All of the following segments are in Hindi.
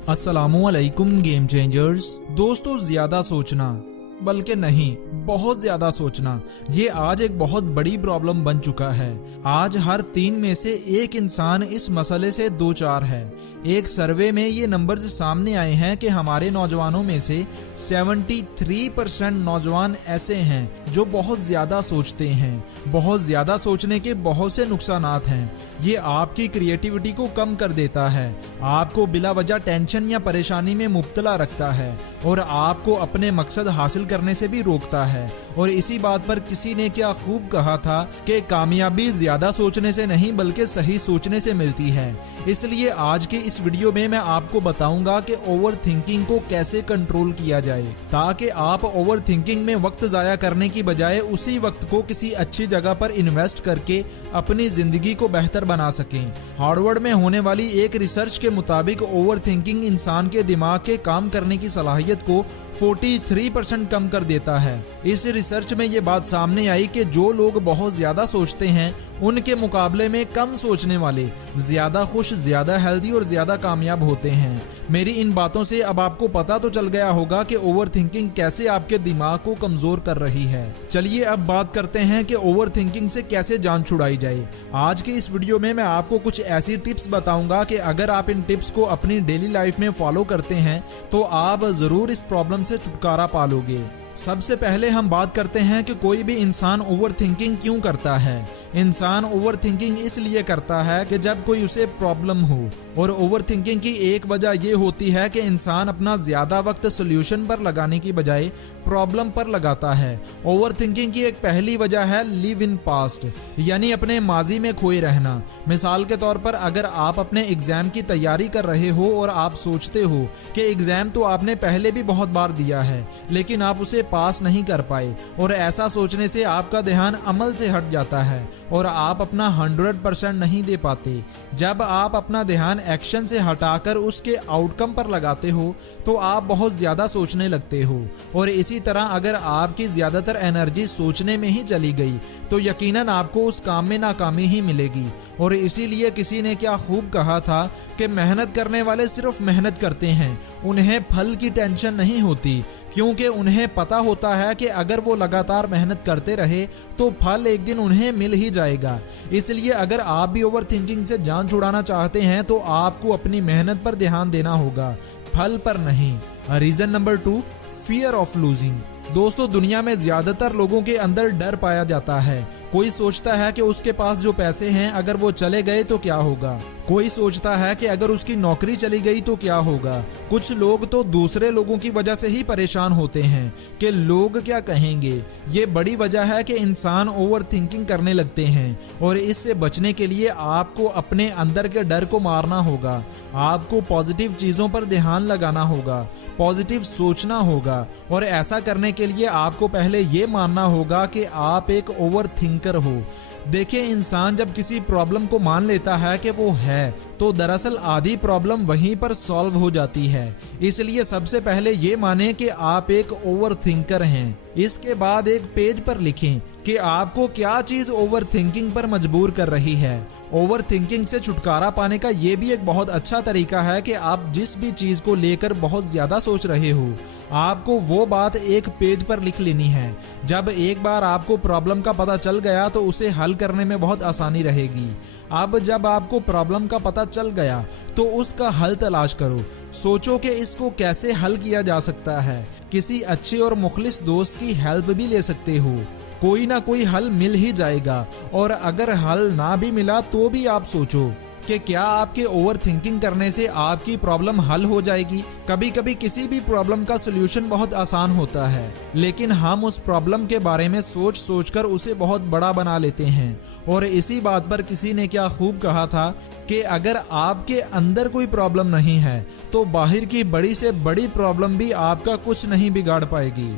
अस्सलामुअलैकुम गेम चेंजर्स। दोस्तों, ज्यादा सोचना, बल्कि नहीं बहुत ज्यादा सोचना, ये आज एक बहुत बड़ी प्रॉब्लम बन चुका है। आज हर 3 में से एक इंसान इस मसले से दो चार है। एक सर्वे में ये नंबर्स सामने आए हैं कि हमारे नौजवानों में से 73% नौजवान ऐसे हैं जो बहुत ज्यादा सोचते हैं। बहुत ज्यादा सोचने के बहुत से नुकसानात हैं। ये आपकी क्रिएटिविटी को कम कर देता है, आपको बिला वजह टेंशन या परेशानी में मुब्तला रखता है और आपको अपने मकसद हासिल करने से भी रोकता है। और इसी बात पर किसी ने क्या खूब कहा था कि कामयाबी ज्यादा सोचने से नहीं बल्कि सही सोचने से मिलती है। इसलिए आज की इस वीडियो में मैं आपको बताऊंगा कि ओवर थिंकिंग को कैसे कंट्रोल किया जाए, ताकि आप ओवर थिंकिंग में वक्त जाया करने की बजाय उसी वक्त को किसी अच्छी जगह पर इन्वेस्ट करके अपनी जिंदगी को बेहतर बना सकें। हार्वर्ड में होने वाली एक रिसर्च के मुताबिक ओवर थिंकिंग इंसान के दिमाग के काम करने की सलाहियत को 43% कम कर देता है। इस रिसर्च में ये बात सामने आई कि जो लोग बहुत ज्यादा सोचते हैं उनके मुकाबले में कम सोचने वाले ज्यादा खुश, ज्यादा हेल्दी और ज्यादा कामयाब होते हैं। मेरी इन बातों से अब आपको पता तो चल गया होगा कि ओवर थिंकिंग कैसे आपके दिमाग को कमजोर कर रही है। चलिए अब बात करते हैं कि ओवर थिंकिंग से कैसे जान छुड़ाई जाए। आज की इस वीडियो में मैं आपको कुछ ऐसी टिप्स बताऊंगा कि अगर आप इन टिप्स को अपनी डेली लाइफ में फॉलो करते हैं तो आप जरूर इस प्रॉब्लम से छुटकारा पालोगे। सबसे पहले हम बात करते हैं कि कोई भी इंसान ओवर थिंकिंग क्यों करता है। इंसान ओवर थिंकिंग इसलिए करता है कि जब कोई उसे प्रॉब्लम हो, और ओवर थिंकिंग की एक वजह यह होती है कि इंसान अपना ज्यादा वक्त सोल्यूशन पर लगाने की बजाय प्रॉब्लम पर लगाता है। ओवर थिंकिंग की एक पहली वजह है लिव इन पास्ट, यानी अपने माजी में खोए रहना। मिसाल के तौर पर अगर आप अपने एग्जाम की तैयारी कर रहे हो और आप सोचते हो कि एग्जाम तो आपने पहले भी बहुत बार दिया है लेकिन आप उसे पास नहीं कर पाए, और ऐसा सोचने से आपका ध्यान अमल से हट जाता है और आप अपना 100% नहीं दे पाते। जब आप अपना ध्यान एक्शन से हटाकर उसके आउटकम पर लगाते हो तो आप बहुत ज्यादा सोचने लगते हो, और इसी तरह अगर आपकी ज्यादातर एनर्जी सोचने में ही चली गई तो यकीनन आपको उस काम में नाकामी ही मिलेगी। और इसीलिए किसी ने क्या खूब कहा था कि मेहनत करने वाले सिर्फ मेहनत करते हैं, उन्हें फल की टेंशन नहीं होती, क्योंकि उन्हें पता होता है कि अगर वो लगातार मेहनत करते रहे तो फल एक दिन उन्हें मिल ही जाएगा। इसलिए अगर आप भी ओवर थिंकिंग से जान छुड़ाना चाहते हैं तो आपको अपनी मेहनत पर ध्यान देना होगा, फल पर नहीं। Reason number 2, fear of losing. दोस्तों, दुनिया में ज्यादातर लोगों के अंदर डर पाया जाता है। कोई सोचता है कि उसके पास जो पैसे हैं अगर वो चले गए तो क्या होगा। कोई सोचता है कि अगर उसकी नौकरी चली गई तो क्या होगा। कुछ लोग तो दूसरे लोगों की वजह से ही परेशान होते हैं कि लोग क्या कहेंगे। ये बड़ी वजह है कि इंसान ओवर थिंकिंग करने लगते हैं, और इससे बचने के लिए आपको अपने अंदर के डर को मारना होगा। आपको पॉजिटिव चीजों पर ध्यान लगाना होगा, पॉजिटिव सोचना होगा, और ऐसा करने के लिए आपको पहले ये मानना होगा कि आप एक ओवर थिंकर हो। देखिए, इंसान जब किसी प्रॉब्लम को मान लेता है कि वो है तो दरअसल आधी प्रॉब्लम वहीं पर सॉल्व हो जाती है। इसलिए सबसे पहले ये माने कि आप एक ओवर थिंकर हैं। इसके बाद एक पेज पर लिखें कि आपको क्या चीज ओवर थिंकिंग पर मजबूर कर रही है। ओवर थिंकिंग से छुटकारा पाने का यह भी एक बहुत अच्छा तरीका है कि आप जिस भी चीज को लेकर बहुत ज्यादा सोच रहे हो, आपको वो बात एक पेज पर लिख लेनी है। जब एक बार आपको प्रॉब्लम का पता चल गया तो उसे हल करने में बहुत आसानी रहेगी। अब जब आपको प्रॉब्लम का पता चल गया तो उसका हल तलाश करो। सोचो कि इसको कैसे हल किया जा सकता है। किसी अच्छे और मुखलिस दोस्त की हेल्प भी ले सकते हो, कोई ना कोई हल मिल ही जाएगा। और अगर हल ना भी मिला तो भी आप सोचो कि क्या आपके ओवर थिंकिंग करने से आपकी प्रॉब्लम हल हो जाएगी। कभी कभी किसी भी प्रॉब्लम का सलूशन बहुत आसान होता है, लेकिन हम उस प्रॉब्लम के बारे में सोच सोचकर उसे बहुत बड़ा बना लेते हैं। और इसी बात पर किसी ने क्या खूब कहा था कि अगर आपके अंदर कोई प्रॉब्लम नहीं है तो बाहर की बड़ी से बड़ी प्रॉब्लम भी आपका कुछ नहीं बिगाड़ पाएगी।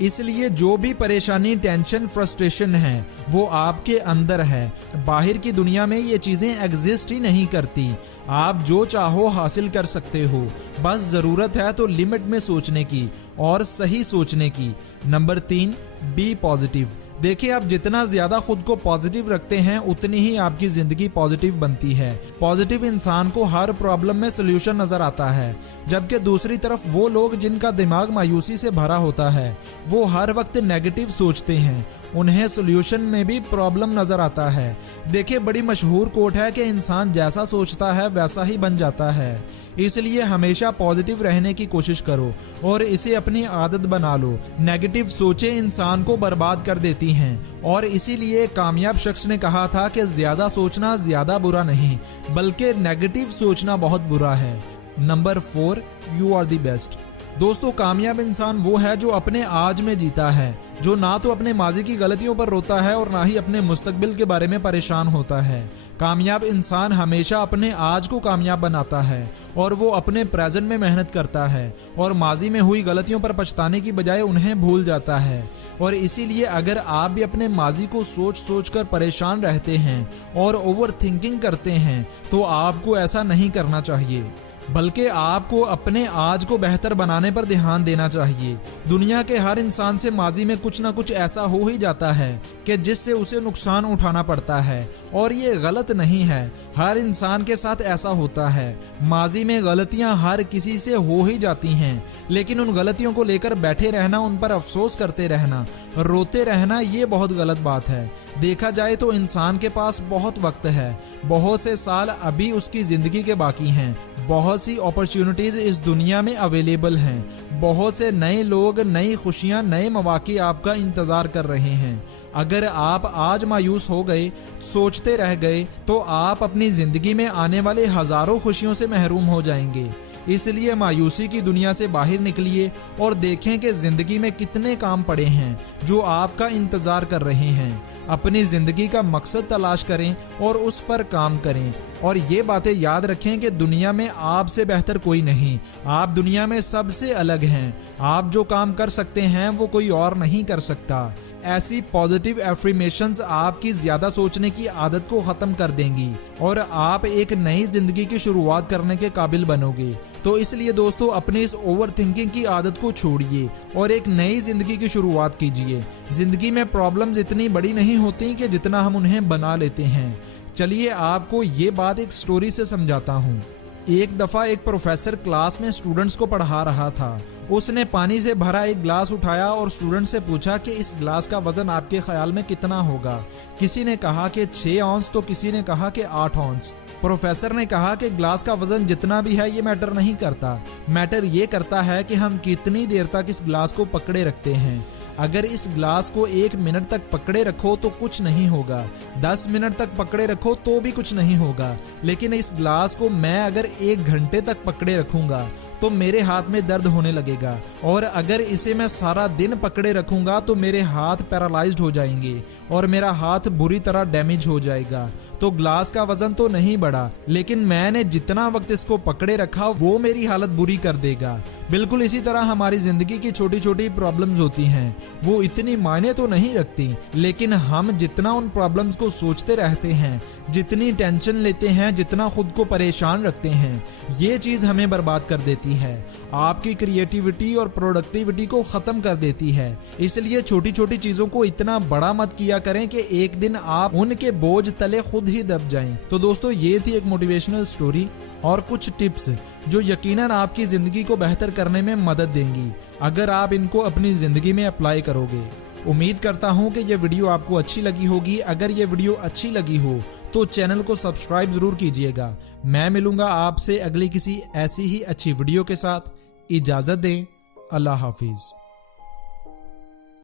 इसलिए जो भी परेशानी, टेंशन, फ्रस्ट्रेशन है वो आपके अंदर है। बाहर की दुनिया में ये चीजें एग्जिस्ट ही नहीं करती। आप जो चाहो हासिल कर सकते हो, बस जरूरत है तो लिमिट में सोचने की और सही सोचने की। Number 3, be positive. देखिए, आप जितना ज्यादा खुद को पॉजिटिव रखते हैं उतनी ही आपकी जिंदगी पॉजिटिव बनती है। पॉजिटिव इंसान को हर प्रॉब्लम में सोल्यूशन नजर आता है, जबकि दूसरी तरफ वो लोग जिनका दिमाग मायूसी से भरा होता है वो हर वक्त नेगेटिव सोचते हैं, उन्हें सोल्यूशन में भी प्रॉब्लम नजर आता है। देखिए, बड़ी मशहूर कोट है कि इंसान जैसा सोचता है वैसा ही बन जाता है। इसलिए हमेशा पॉजिटिव रहने की कोशिश करो और इसे अपनी आदत बना लो। नेगेटिव सोचें इंसान को बर्बाद कर देती हैं और इसीलिए कामयाब शख्स ने कहा था कि ज्यादा सोचना ज्यादा बुरा नहीं, बल्कि नेगेटिव सोचना बहुत बुरा है। Number 4, you are the best. दोस्तों, कामयाब इंसान वो है जो अपने आज में जीता है, जो ना तो अपने माजी की गलतियों पर रोता है और ना ही अपने मुस्तकबिल के बारे में परेशान होता है। कामयाब इंसान हमेशा अपने आज को कामयाब बनाता है और वो अपने प्रेजेंट में मेहनत करता है और माजी में हुई गलतियों पर पछताने की बजाय उन्हें भूल जाता है। और इसीलिए अगर आप भी अपने माजी को सोच सोच कर परेशान रहते हैं और ओवर थिंकिंग करते हैं तो आपको ऐसा नहीं करना चाहिए, बल्कि आपको अपने आज को बेहतर बनाने पर ध्यान देना चाहिए। दुनिया के हर इंसान से माजी में कुछ ना कुछ ऐसा हो ही जाता है कि जिससे उसे नुकसान उठाना पड़ता है और ये गलत नहीं है। हर इंसान के साथ ऐसा होता है। माजी में गलतियां हर किसी से हो ही जाती हैं, लेकिन उन गलतियों को लेकर बैठे रहना, उन पर अफसोस करते रहना, रोते रहना, ये बहुत गलत बात है। देखा जाए तो इंसान के पास बहुत वक्त है, बहुत से साल अभी उसकी जिंदगी के बाकी हैं, बहुत सी अपॉर्चुनिटीज इस दुनिया में अवेलेबल हैं, बहुत से नए लोग, नई खुशियां, नए मौके आपका इंतजार कर रहे हैं। अगर आप आज मायूस हो गए, सोचते रह गए, तो आप अपनी जिंदगी में आने वाले हजारों खुशियों से महरूम हो जाएंगे। इसलिए मायूसी की दुनिया से बाहर निकलिए और देखें कि जिंदगी में कितने काम पड़े हैं जो आपका इंतजार कर रहे हैं। अपनी जिंदगी का मकसद तलाश करें और उस पर काम करें और ये बातें याद रखें कि दुनिया में आपसे बेहतर कोई नहीं, आप दुनिया में सबसे अलग हैं। आप जो काम कर सकते हैं वो कोई और नहीं कर सकता। ऐसी पॉजिटिव एफर्मेशंस आपकी ज्यादा सोचने की आदत को खत्म कर देंगी और आप एक नई जिंदगी की शुरुआत करने के काबिल बनोगे। तो इसलिए दोस्तों, अपनी इस ओवर थिंकिंग की आदत को छोड़िए और एक नई जिंदगी की शुरुआत कीजिए। जिंदगी में प्रॉब्लम्स इतनी बड़ी नहीं होती कि जितना हम उन्हें बना लेते हैं। चलिए आपको ये बात एक स्टोरी से समझाता हूँ। एक दफा एक प्रोफेसर क्लास में स्टूडेंट्स को पढ़ा रहा था। उसने पानी से भरा एक ग्लास उठाया और स्टूडेंट से पूछा कि इस ग्लास का वजन आपके ख्याल में कितना होगा। किसी ने कहा कि 6 औंस तो किसी ने कहा कि 8 औंस। प्रोफेसर ने कहा कि ग्लास का वजन जितना भी है ये मैटर नहीं करता, मैटर ये करता है कि हम कितनी देर तक इस ग्लास को पकड़े रखते हैं। अगर इस ग्लास को 1 मिनट तक पकड़े रखो तो कुछ नहीं होगा, 10 मिनट तक पकड़े रखो तो भी कुछ नहीं होगा, लेकिन इस ग्लास को मैं अगर 1 घंटे तक पकड़े रखूंगा तो मेरे हाथ में दर्द होने लगेगा, और अगर इसे मैं सारा दिन पकड़े रखूंगा तो मेरे हाथ पैरालाइज्ड हो जाएंगे और मेरा हाथ बुरी तरह डैमेज हो जाएगा। तो ग्लास का वजन तो नहीं बढ़ा, लेकिन मैंने जितना वक्त इसको पकड़े रखा वो मेरी हालत बुरी कर देगा। बिल्कुल इसी तरह हमारी जिंदगी की छोटी छोटी प्रॉब्लम्स होती हैं, वो इतनी मायने तो नहीं रखती, लेकिन हम जितना उन प्रॉब्लम्स को सोचते रहते हैं, जितनी टेंशन लेते हैं, जितना खुद को परेशान रखते हैं, ये चीज हमें बर्बाद कर देती है, आपकी क्रिएटिविटी और प्रोडक्टिविटी को खत्म कर देती है। इसलिए छोटी छोटी चीजों को इतना बड़ा मत किया करें कि एक दिन आप उनके बोझ तले खुद ही दब जाएं। तो दोस्तों, ये थी एक मोटिवेशनल स्टोरी और कुछ टिप्स जो यकीनन आपकी जिंदगी को बेहतर करने में मदद देंगी अगर आप इनको अपनी जिंदगी में अप्लाई करोगे। उम्मीद करता हूं कि ये वीडियो आपको अच्छी लगी होगी। अगर ये वीडियो अच्छी लगी हो तो चैनल को सब्सक्राइब जरूर कीजिएगा। मैं मिलूंगा आपसे अगली किसी ऐसी ही अच्छी वीडियो के साथ। इजाजत दें। अल्लाह हाफिज।